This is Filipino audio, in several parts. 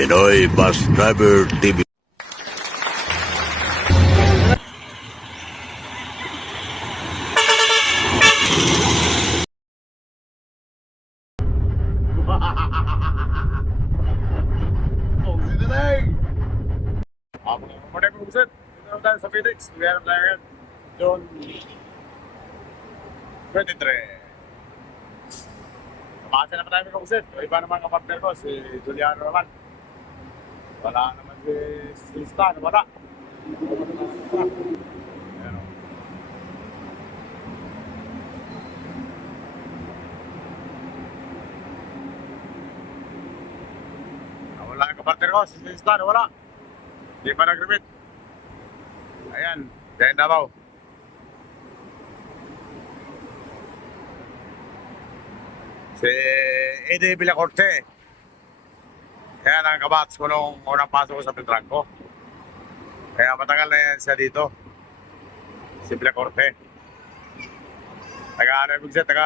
Pinoy Bus Driver TV. Morning po sir. Dito naman tayo sa Phoenix. Meron tayo ngayon. June 23. Kumasa naman tayo kung sir. Iba naman kapartner ko, si Juliano naman. Wala naman si Stan, wala. Ayan o. Wala ang kapartner ko, si Stan, wala. Hindi pa nag-remit. Ayan, dahil Davao. Si Eddie Villacorte. Kaya nakakabats ko nung unang pasok ko sa Petranco. Kaya matagal na yan siya dito. Si Villacorte. Taga-ano ibig siya, taga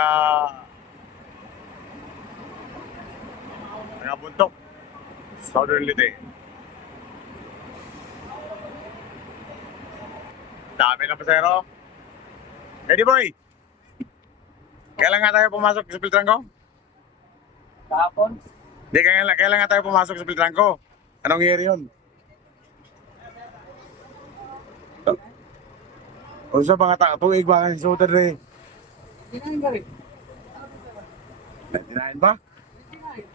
Buntok. Southern Leyte. Dami na pasero. Eddie boy! Kailan nga tayo pumasok sa Piltrangco? Kahapon? Hindi, kailan nga tayo pumasok sa Piltrangco? Anong year yun? O sa mga tuig ba kasi sutan rin? Dinahin ba rin? 99 ba?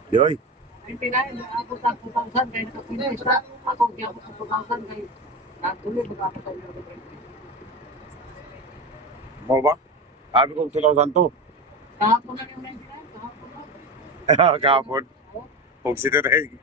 Yoy. 99, ako sa 2,000 kayo nakapilis na. Ako di ako sa 2,000 kayo. Natuloy ba ako tayo nakapilis? Mo ba? Sabi ko 2002. Kahapon na yung 99, kahapon na. Kahapon. Huwag si Tereng.